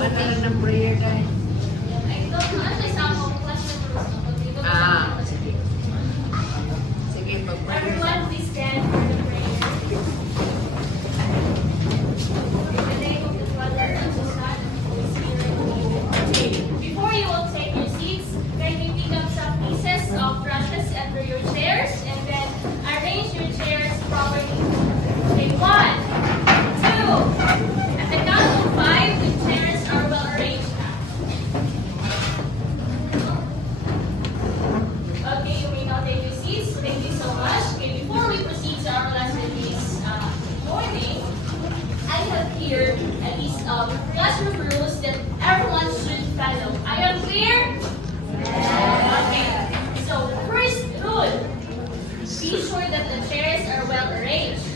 Ano na ng prayer guys? Sige, pag-pray. Everyone, please stand for the prayer. In the name of the Father, and the Son, and the Holy Spirit. Okay. Before you will take your seats, kindly pick up some pieces of brushes under your chairs and then arrange your chairs properly. Okay, 1, 2. At the count of 5, the chairs are well arranged now. Okay, you may now take your seats. Thank you so much. Okay, before we proceed to our lesson this morning, I have here a list of classroom rules that everyone should follow. Are you clear? Okay. So, first rule, be sure that the chairs are well arranged.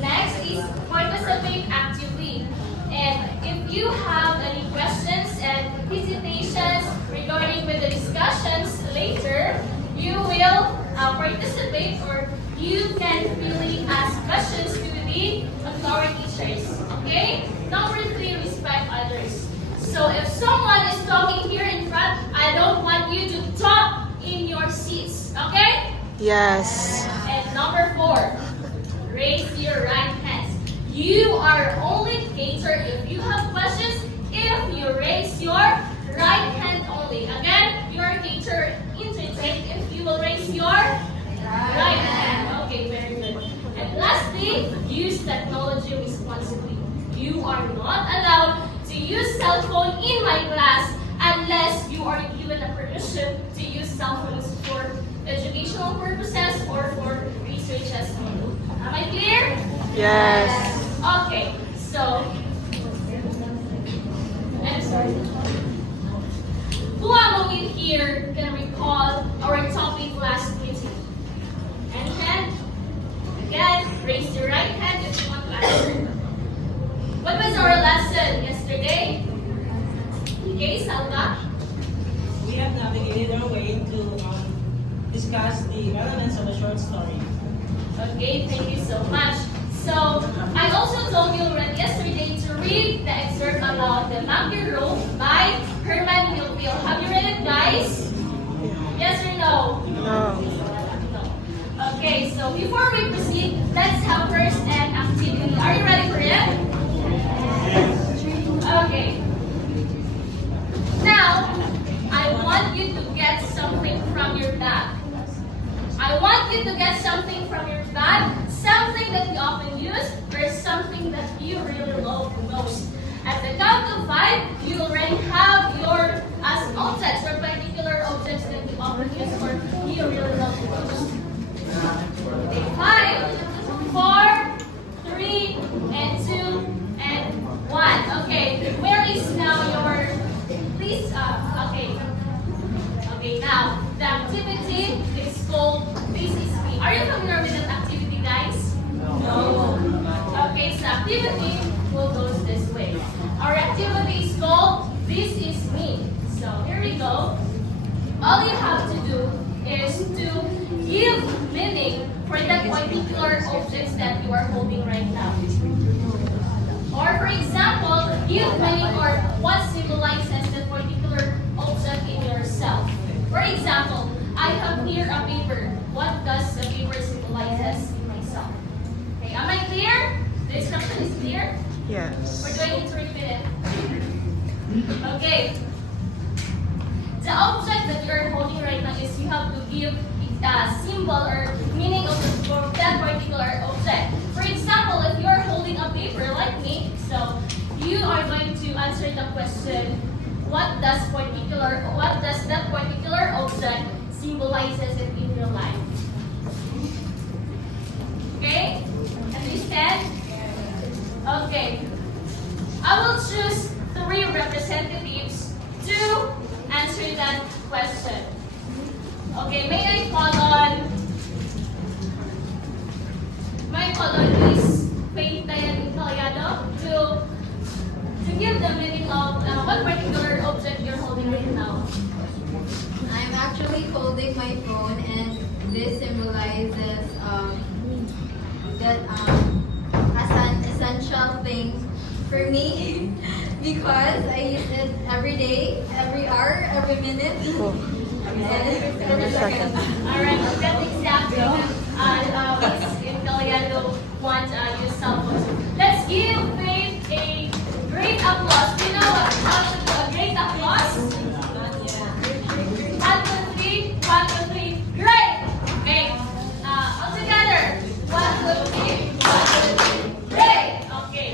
Next is participate actively. And if you have any questions and hesitations regarding with the discussions later, you will participate or you can really ask questions to the authority teachers. Okay? Number 3, respect others. So if someone is talking here in front, I don't want you to talk in your seats. Okay? Yes. And number 4, raise your right hands. You are only catered if you have questions if you raise your right hand only. Again, you are catered into it if you will raise your right hand. Okay, very good. And lastly, use technology responsibly. You are not allowed to use cell phone in my class unless you are given a permission to use cell phones for educational purposes or for researches only. Am I clear? Yes. Okay, so I'm sorry. Who among you here can recall our topic last meeting? Any hand? Again, raise your right hand if you want to answer. What was our lesson yesterday? Okay, Salva? We have navigated our way to discuss the elements of a short story. Okay, thank you so much. So, I also told you already yesterday to read the excerpt about the Monkey Room by Herman Melville. Have you read it, guys? Yes or no? No. No. Okay, so before we proceed, let's have first an activity. Are you ready for it? Okay. Now, I want you to get something from your bag. I want you to get something from your bag, something that you often use, or something that you really love the most. At the count of 5, you already have your as objects or particular objects that you often use or you really love the most. Okay, 5, 4, 3, and 2, and 1. Okay, where is now your, please, okay. Okay, now, the activity is called This Is Me. Are you familiar with that activity, guys? No. Okay, so activity will go this way. Our activity is called This Is Me. So, here we go. All you have to do is to give meaning for that particular objects that you are holding right now. Or, for example, give meaning or what symbolizes that particular object in yourself. For example, I have here a paper. What does the paper symbolizes in myself? Okay, am I clear? The instruction is clear? Yes. Or do I need to repeat it? Okay. The object that you're holding right now is you have to give a symbol or meaning of that particular object. For example, if you're holding a paper like me, so you are going to answer the question, what does that particular object symbolizes it in your life? Okay? Understand? Okay. I will choose 3 representatives to answer that question. Okay, may I call on Miss Faith Diane Caliado to give the meaning of what particular object you're holding right now. I'm actually holding my phone, and this symbolizes that as an essential thing for me because I use it every day, every hour, every minute, Oh, and every second. Alright, that's exactly Miss Italiano wants use cell phones. Let's give Faith a great applause. Do you know what a great applause? 1, 2, 3, 1, 2, 3, great! Okay, all together. 1, 2, 3, 1, 2, 3, great! Okay,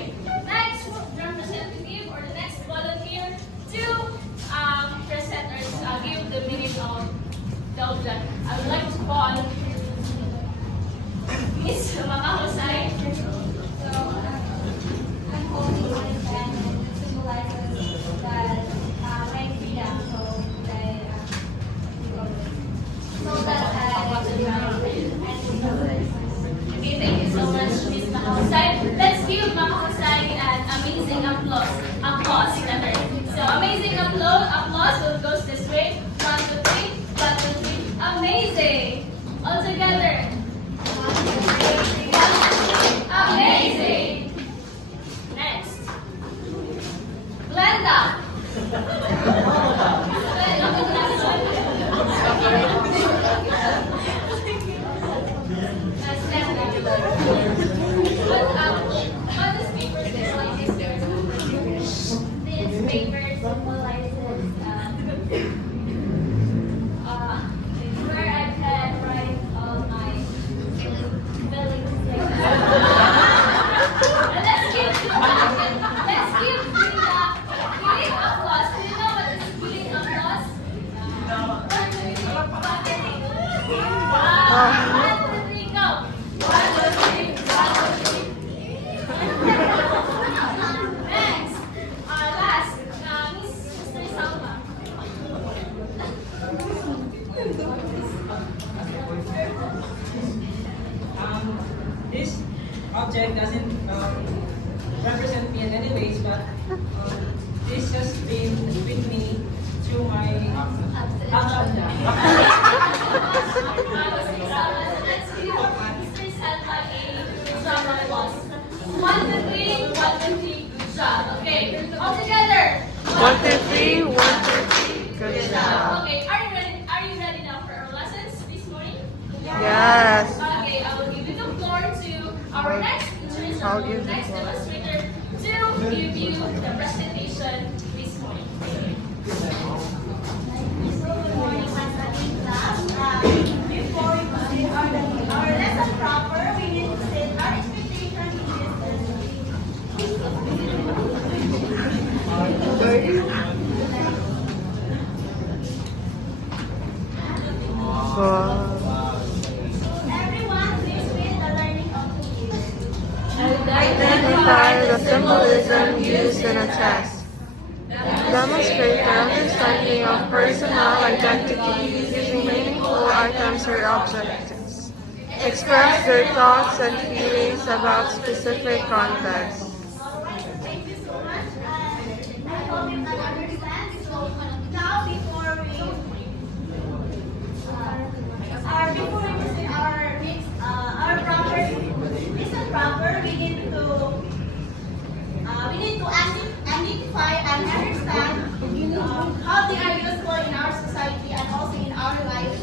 next representative or the next volunteer to present or give the meaning of the object. I would like to call Miss Makahusay. So, I'm holding my pen and it symbolizes that my freedom, Okay, thank you so much, Miss Makahusay. Let's give Makahusay an amazing applause. Applause, rather. So, amazing applause. So, it goes this way. 1, 2, 3. 1, 2, 3. Amazing. All together. Amazing. Next. Glenda. What does paper symbolize? This paper symbolizes Where I can write all my feelings. Let's give Gina giving applause. Do you know what is giving applause? Wow. 1, 2, 3, go. 1, 2, 3. 1, 2, 3. Next. Last. Mr. Salma. This object doesn't represent me in any ways, but this has been with me through my ups and downs. Let's give Mr. Salma a drum of applause. 1, 2, 3. 1, 2, 3. Good job. Okay. All together. 1, 2, 3, 1, 2, 3. Good job. Okay. Are you ready now for our lessons this morning? Yes. Okay. I will give you the floor to our next teacher, I'll our give the next floor. illustrator, to give you the presentation this morning. Good morning, my studying class. Before we proceed our lesson proper, we need to set our expectation Wow. Everyone, please read the learning objectives. Identify the symbolism used in a test. Demonstrate their understanding of personal identity using meaningful items or objects. Express their thoughts and feelings about specific contexts. Alright, thank you so much. I hope you can understand. So now before we proceed our proper listen proper, we need to identify and understand how they are useful in our society and also in our life.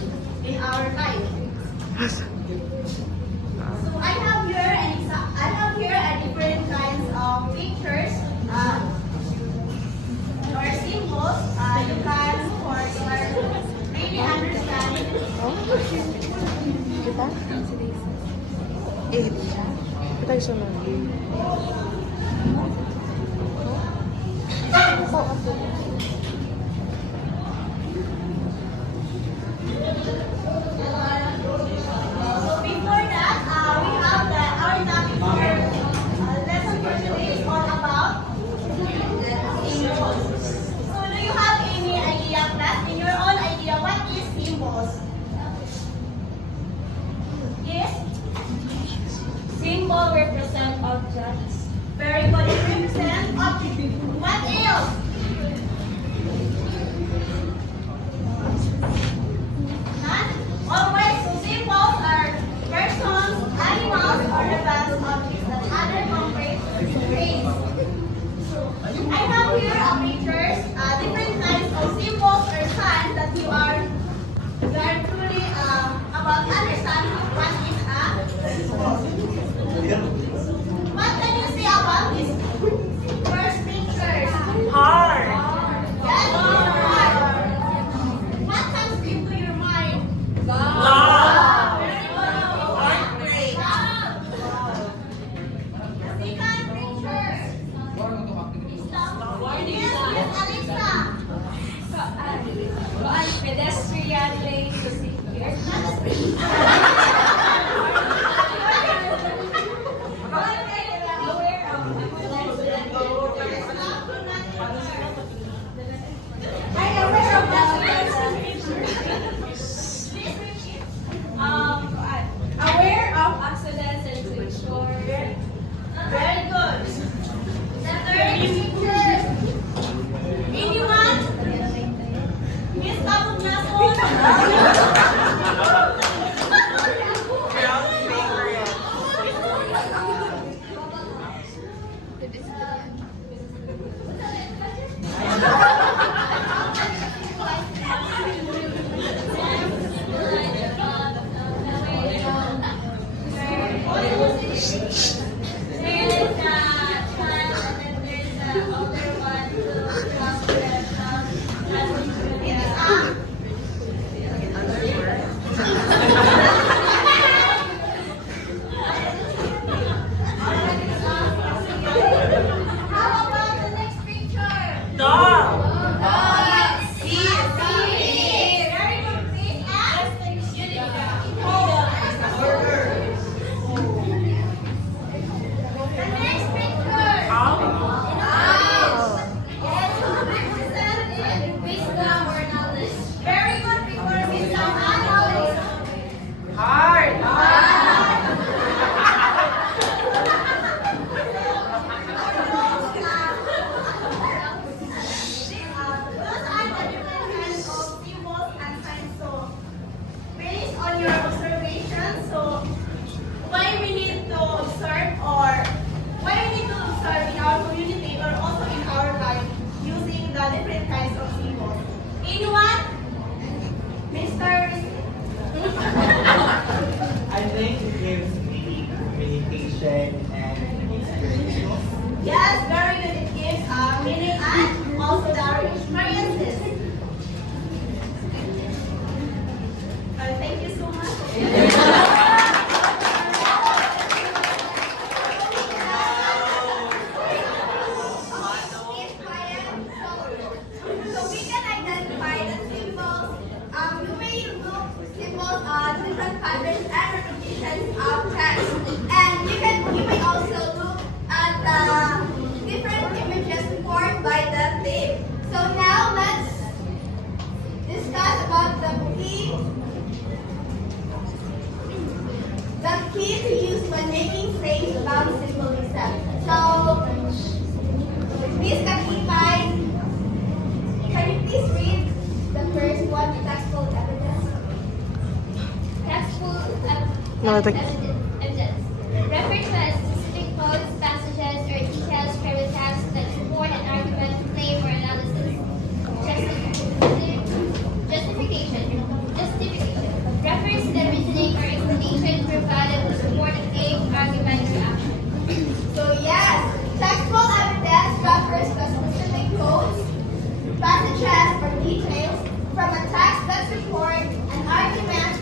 So I have here a different kinds of pictures or symbols. You can for your really understanding. Kita? 8. Kita yung sunod. So before that, we have our topic here. Lesson for today is all about symbols. So do you have any idea, class? In your own idea, what is symbols? Yes? Symbol represent objects. Very good. It represents objects. What else? None? Alright, so symbols are persons, animals, or advanced objects that other concrete things. So I have here There's a child and then there's the older one who comes to the house. It is How about the next picture? Dog! Very good. Please ask. The next picture. Yes, who represented wisdom or knowledge? Very good because wisdom and knowledge. Hard! Those are the different kinds of symbols and signs. So, based on your observation, so why we need to observe or why we need to observe in our community or also in our life using the different kinds of symbols. Anyone? Mr. I think it gives me communication and inspiration. Yes, very good. It gives meaning and also our experiences. Thank you so much. So we can identify the symbols. You may look symbols on different patterns and repetitions of text. And you may also look at the different images formed by the theme. So now let's discuss about the key to use when making claims about symbolism. So Miss Kakipay, can you please read the first one, textual evidence? Textual No, the- evidence refers to specific quotes, passages, or details from the text that support an argument, claim, or analysis. Justification refers to the reasoning or explanation provided to support a claim, argument, or action. So yes, textual evidence refers to specific quotes, passages, or details from a text that support an argument,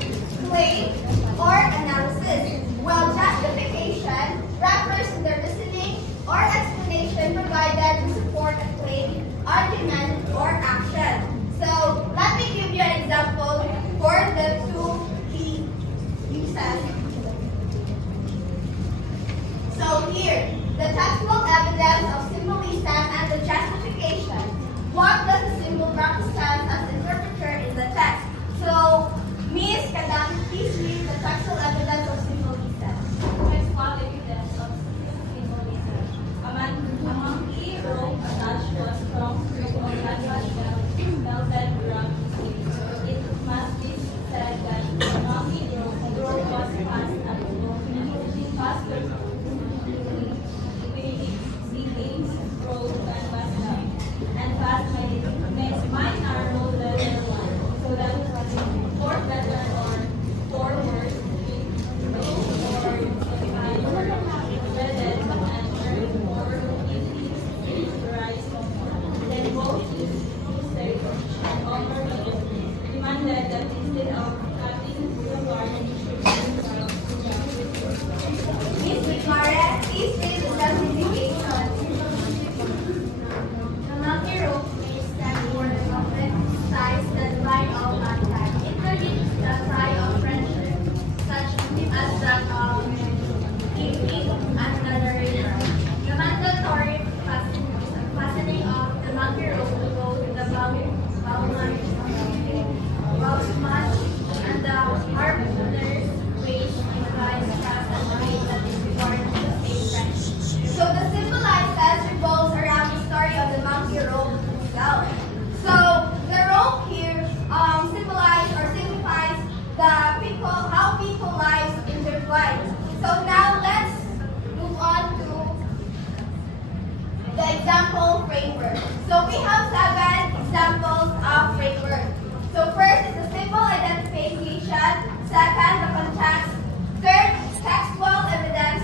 claim, or analysis. While justification refers to the reasoning or explanation provided to support a claim, argument, or action. So let me give you an example for the two key uses. So here, the textual evidence of symbolism and the justification. What does the symbol represent as interpreter in the text? So, Miss, can you please read the textual evidence of symbolism? Textual evidence of symbolism. A monkey rope attached to a strong string of melted ground. It must be said that the monkey rope was fast and faster. Became rolled and was down. And fast mine are rolled letter one. So that fourth letter or four words demanded that instead of cutting the garden, Miss Victoria, please read the justification. the monkey rope may stand for the common ties that bind all mankind. It predicts the tie of friendship, such as that of giving and toleration. The mandatory fastening of the monkey rope to go to the bowsman and the harpooners waist implies trust and faith that is rewarded to save friendship. So the symbolizes revolves around the story of the monkey rope itself. So the rope here symbolizes or signifies the how people lives intertwine. So now let's move on to the example framework. So we have 7 examples of framework. So first is the symbol identification. Second, the context. Third, textual evidence.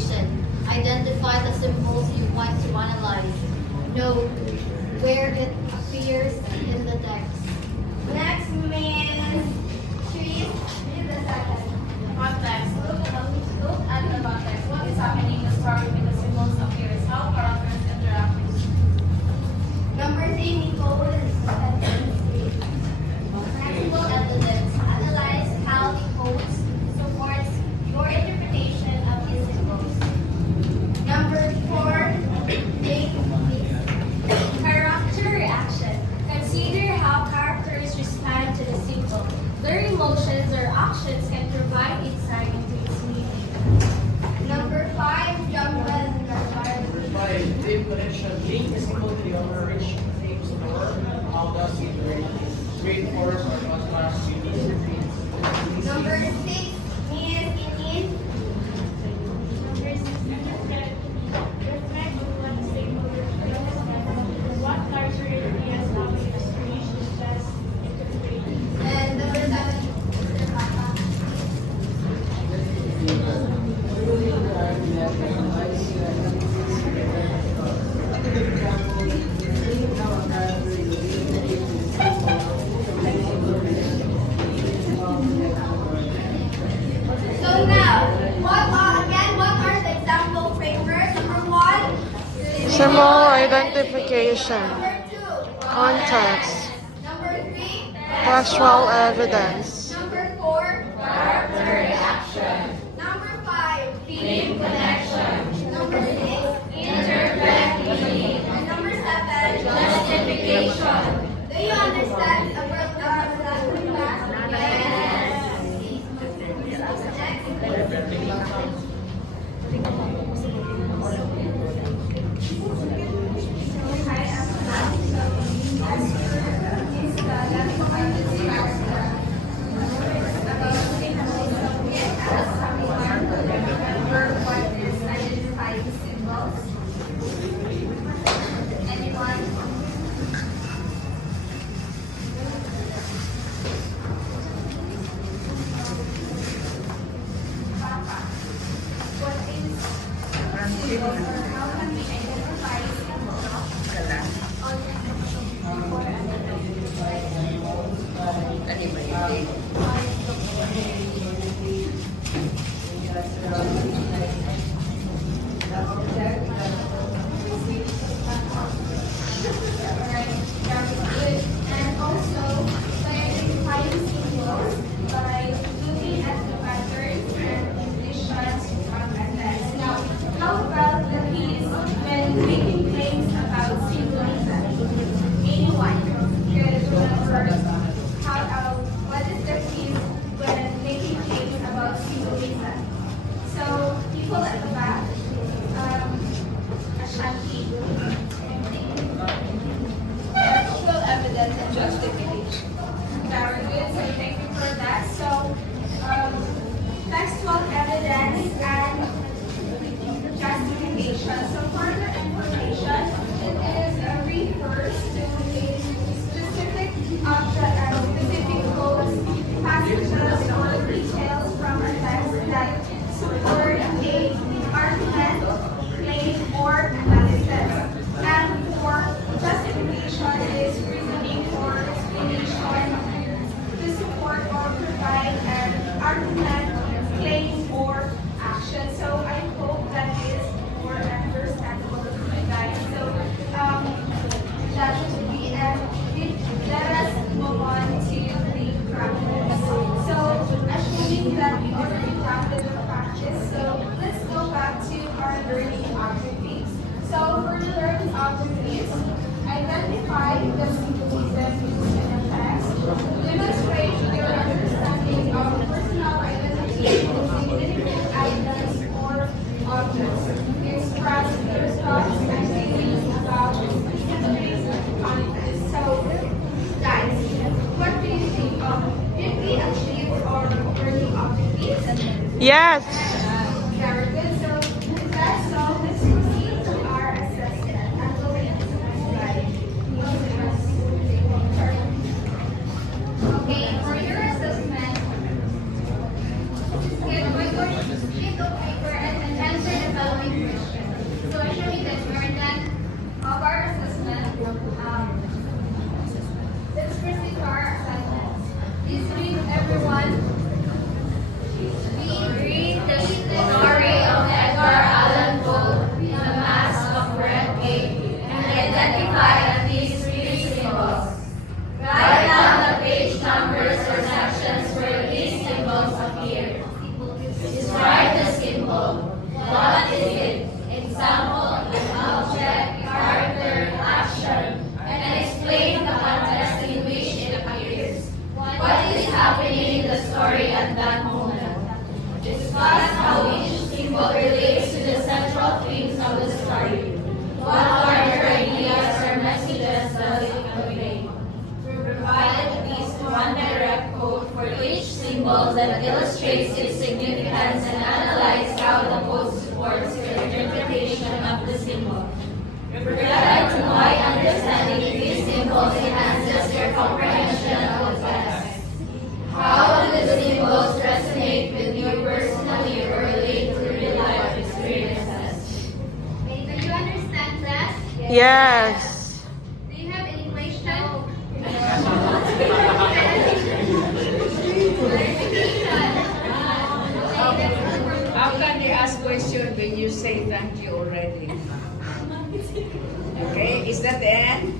interpretation. Identify the symbols you want to analyze. Note where it appears in the text. Next, Miss Trees, read the second. Context. Look at the context. What is happening in the story when the symbols appears? How characters interact with Number 3, Nicole's Practical evidence. Analyze how the codes supports your interpretation of these symbols. Number 4, Jake. Character reaction. Consider how characters respond to the symbol. Their emotions or actions can provide insight into its meaning. Number 5, Jungle. By wave connection, link is equal to the overreach name store. How does it relate? Straightforward or contrast unique? Number 6, Miss Inid. And number 7, Mr. Papa. So now, what are the example frameworks? Number 1, Symbol identification. number 2, Context. number 3, Textual evidence. number 4, character reaction. Number 5, theme connection. Number 6, interpret meaning. And number 7, justification. Do you understand the word class? And also, by identifying symbols, by looking at the patterns and definitions of a text. Now, how about the keys when making claims about symbolism? Anyone could remember what is the keys when making claims about symbolism? So, people at the back, Ashanti. Textual evidence and justification. Very good. So thank you for that. So textual evidence and justification. So further information, it is refers to a specific object and specific codes, passages, or details from a text that support a argument, claim, or analysis. And for justification is reasoning or explanation to support or provide an argument, claim, or action. So I hope that is more understandable to you guys. So that should be, and let us move on to the practice. So assuming that we already practiced the practice, so let's go back to our learning objectives. So for the learning objectives, identify the symbolism used in a text, demonstrate your understanding of personal identity with significant items or objects, express your thoughts and feelings about specific content. So, guys, what do you think of? Did we achieve our learning objectives? Yes. Very good. So, with that, so let's proceed to our assessment. I'm going to slide. Okay, for your assessment, get a paper and answer the Discuss how each symbol relates to the central themes of the story. What larger ideas or messages does it convey? Provide at least one direct quote for each symbol that illustrates its significance and analyze how the quote supports your interpretation of the symbol. Reflect on why understanding these symbols enhances your comprehension of the text. How do the symbols resonate with you personally or relate to real life experiences? Do you understand class? Yes. Do you have any questions? How can you ask question when you say thank you already? Okay, is that the end?